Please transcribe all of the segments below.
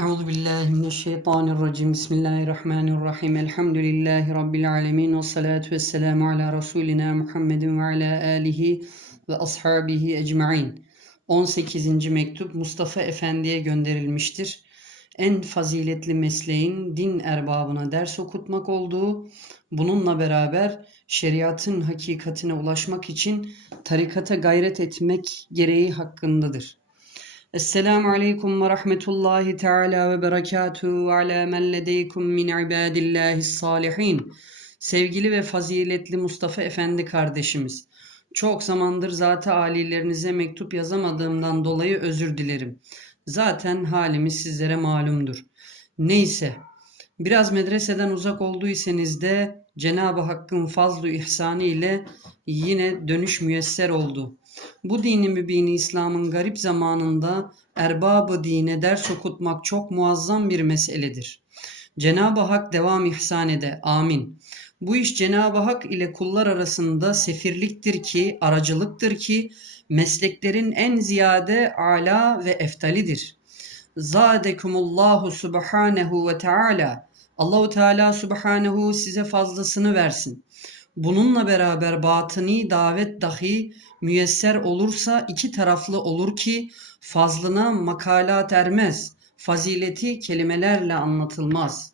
Euzu billahi mineşşeytanirracim. Bismillahirrahmanirrahim. Elhamdülillahi rabbil alamin ve salatu vesselamu ala rasulina Muhammedin ve ala alihi ve ashabihi ecmaîn. 18. mektup Mustafa Efendi'ye gönderilmiştir. En faziletli mesleğin din erbabına ders okutmak olduğu, bununla beraber şeriatın hakikatine ulaşmak için tarikata gayret etmek gereği hakkındadır. Esselamu aleyküm ve rahmetullahi teala ve berekatuhu ala men ledeykum min ibadillahi salihin. Sevgili ve faziletli Mustafa Efendi kardeşimiz. Çok zamandır zat-ı alilerinize mektup yazamadığımdan dolayı özür dilerim. Zaten halimiz sizlere malumdur. Neyse, biraz medreseden uzak olduysanız de Cenab-ı Hakk'ın fazlu ihsanı ile yine dönüş müyesser oldu. Bu dini mübini İslam'ın garip zamanında erbabı dine ders okutmak çok muazzam bir meseledir. Cenab-ı Hak devam ihsan ede. Amin. Bu iş Cenab-ı Hak ile kullar arasında sefirliktir ki, aracılıktır ki, mesleklerin en ziyade ala ve eftalidir. Zadekumullahu subhanehu ve teala. Allahu Teala subhanehu size fazlasını versin. Bununla beraber batıni davet dahi müyesser olursa iki taraflı olur ki fazlına makalat ermez. Fazileti kelimelerle anlatılmaz.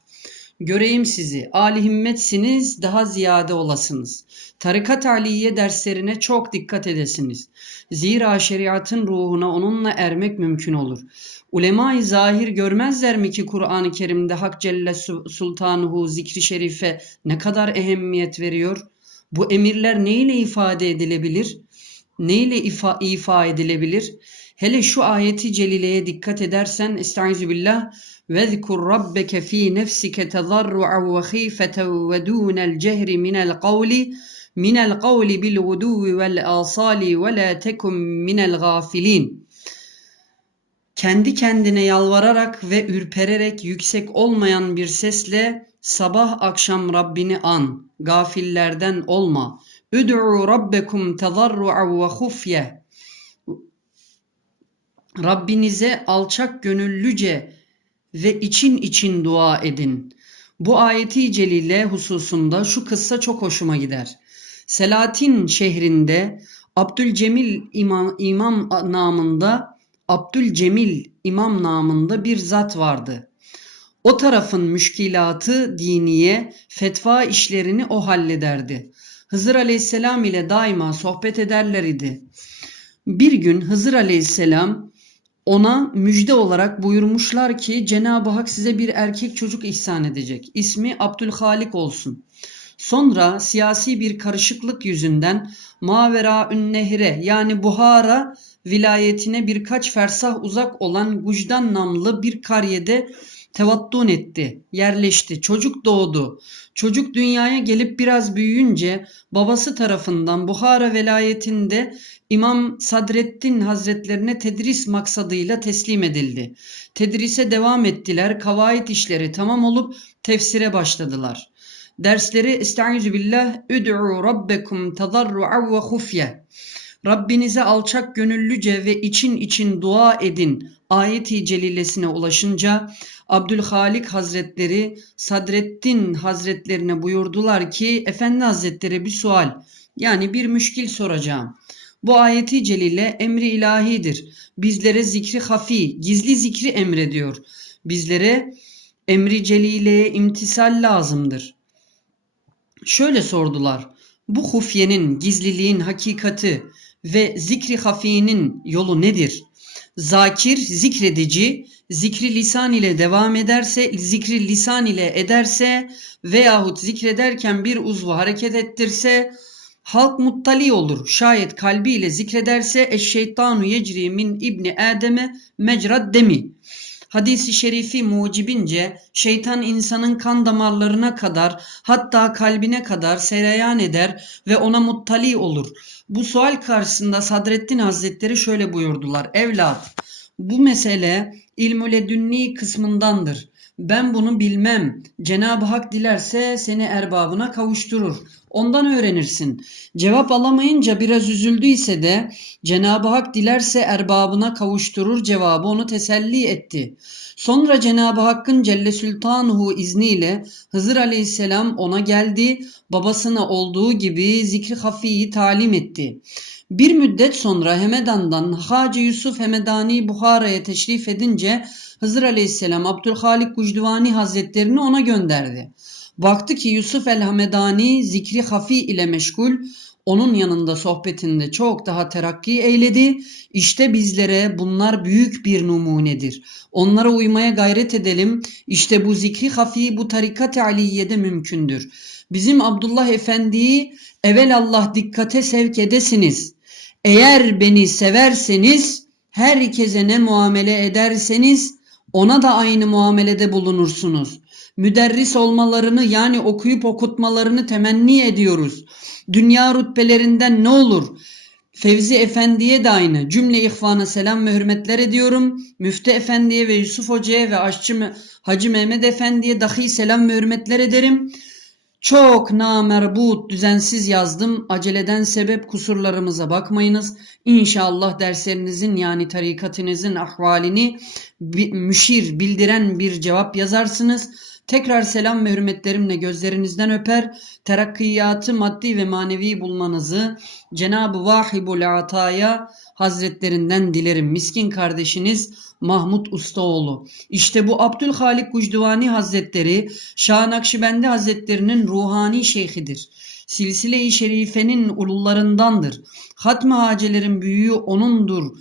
Göreyim sizi, âli himmetsiniz, daha ziyade olasınız. Tarikat aliye derslerine çok dikkat edesiniz. Zira şeriatın ruhuna onunla ermek mümkün olur. Ulema-i zahir görmezler mi ki Kur'an-ı Kerim'de Hak Celle Sultanuhu zikri şerife ne kadar ehemmiyet veriyor? Bu emirler neyle ifade edilebilir? Neyle ifa, ifa edilebilir? Hele şu ayeti celileye dikkat edersen Estaizu billah وَذْكُرْ رَبَّكَ ف۪ي نَفْسِكَ تَضَرُّعًا وَخِيفَةً وَدُونَ الْجَهْرِ مِنَ الْقَوْلِ مِنَ الْقَوْلِ بِالْغُدُوِّ وَالْآصَالِ وَلَا تَكُنْ مِنَ الْغَافِلِينَ kendi kendine yalvararak ve ürpererek yüksek olmayan bir sesle sabah akşam Rabbini an, gafillerden olma. Üd'u rabbekum tezarru'an ve hufye. Rabbinize alçak gönüllüce ve için için dua edin. Bu ayeti celile hususunda şu kıssa çok hoşuma gider. Selatin şehrinde Abdülcemil İmam, İmam namında Abdülcemil İmam namında bir zat vardı. O tarafın müşkilatı diniye, fetva işlerini o hallederdi. Hızır Aleyhisselam ile daima sohbet ederler idi. Bir gün Hızır Aleyhisselam ona müjde olarak buyurmuşlar ki Cenab-ı Hak size bir erkek çocuk ihsan edecek. İsmi Abdülhalik olsun. Sonra siyasi bir karışıklık yüzünden Mavera Nehre yani Buhara vilayetine birkaç fersah uzak olan Gucdan namlı bir kariyede tevattun etti, yerleşti. Çocuk doğdu. Çocuk dünyaya gelip biraz büyüyünce babası tarafından Buhara velayetinde İmam Sadreddin Hazretlerine tedris maksadıyla teslim edildi. Tedrise devam ettiler. Kavait işleri tamam olup tefsire başladılar. Dersleri Estaizu billah Üd'u rabbekum tadarru'a ve hufye. Rabbinize alçak gönüllüce ve için için dua edin ayeti celilesine ulaşınca Abdülhalik Hazretleri Sadreddin Hazretlerine buyurdular ki Efendi Hazretleri bir sual yani bir müşkil soracağım. Bu ayeti celile emri ilahidir. Bizlere zikri hafi, gizli zikri emrediyor. Bizlere emri celileye imtisal lazımdır. Şöyle sordular. Bu hufyenin, gizliliğin hakikati ve zikri hafinin yolu nedir? Zakir, zikredici, zikri lisan ile devam ederse, zikri lisan ile ederse veyahut zikrederken bir uzvu hareket ettirse halk muttali olur. Şayet kalbiyle zikrederse eşşeytanu yecri min ibni Adem'e mecrad demi. Hadisi şerifi mucibince şeytan insanın kan damarlarına kadar hatta kalbine kadar sereyan eder ve ona muttali olur. Bu sual karşısında Sadreddin Hazretleri şöyle buyurdular. Evlat bu mesele ilmüle dünni kısmındandır. Ben bunu bilmem. Cenab-ı Hak dilerse seni erbabına kavuşturur. Ondan öğrenirsin. Cevap alamayınca biraz üzüldüyse de Cenab-ı Hak dilerse erbabına kavuşturur cevabı onu teselli etti. Sonra Cenab-ı Hakk'ın Celle Sultanuhu izniyle Hızır Aleyhisselam ona geldi, babasına olduğu gibi zikri hafiyi talim etti. Bir müddet sonra Hemedan'dan Hacı Yusuf Hemedani Buhara'ya teşrif edince Hızır Aleyhisselam Abdülhalik Gucduvani Hazretlerini ona gönderdi. Baktı ki Yusuf el Hamedani zikri hafi ile meşgul, onun yanında sohbetinde çok daha terakki eyledi. İşte bizlere bunlar büyük bir numunedir. Onlara uymaya gayret edelim. İşte bu zikri hafi bu tarikat-ı aliyede mümkündür. Bizim Abdullah Efendi'yi evvel Allah dikkate sevk edesiniz. Eğer beni severseniz herkese ne muamele ederseniz ona da aynı muamelede bulunursunuz. Müderris olmalarını yani okuyup okutmalarını temenni ediyoruz. Dünya rütbelerinden ne olur? Fevzi Efendi'ye de aynı. Cümle ihvana selam ve hürmetler ediyorum. Müftü Efendi'ye ve Yusuf Hoca'ya ve Aşçı Hacı Mehmet Efendi'ye dahi selam ve hürmetler ederim. Çok namerbut, düzensiz yazdım. Aceleden sebep kusurlarımıza bakmayınız. İnşallah derslerinizin yani tarikatınızın ahvalini müşir, bildiren bir cevap yazarsınız. Tekrar selam ve hürmetlerimle gözlerinizden öper. Terakkiyatı maddi ve manevi bulmanızı Cenab-ı Vahibul Ataya Hazretlerinden dilerim. Miskin kardeşiniz Mahmut Ustaoğlu. İşte bu Abdülhalik Gucduvani Hazretleri Şah Nakşibendi Hazretlerinin ruhani şeyhidir. Silsile-i Şerife'nin ulullarındandır. Hatmi hacelerin büyüğü onundur.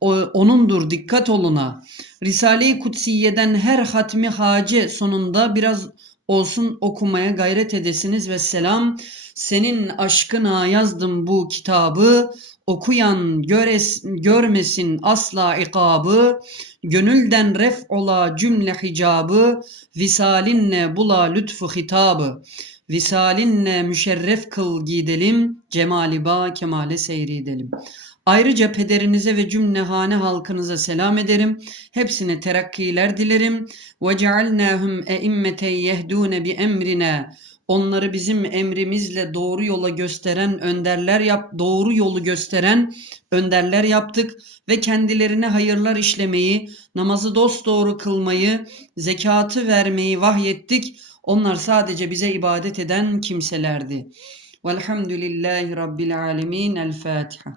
O- onundur dikkat oluna. Risale-i Kutsiye'den her hatmi hace sonunda biraz olsun okumaya gayret edesiniz ve selam. Senin aşkına yazdım bu kitabı. Okuyan göres, görmesin asla ikabı. Gönülden ref ola cümle hicabı. Visalinle bula lütfu hitabı. Visalinle müşerref kıl gidelim. Cemali ba kemale seyredelim. Ayrıca pederinize ve cümle hane halkınıza selam ederim. Hepsine terakkiler dilerim. Eimmeten yehdûne bi emrina. Onları bizim emrimizle doğru yola gösteren önderler yap, doğru yolu gösteren önderler yaptık ve kendilerine hayırlar işlemeyi, namazı dosdoğru kılmayı, zekatı vermeyi vahyettik. Onlar sadece bize ibadet eden kimselerdi. Velhamdülillahi Rabbil alemin. El Fatiha.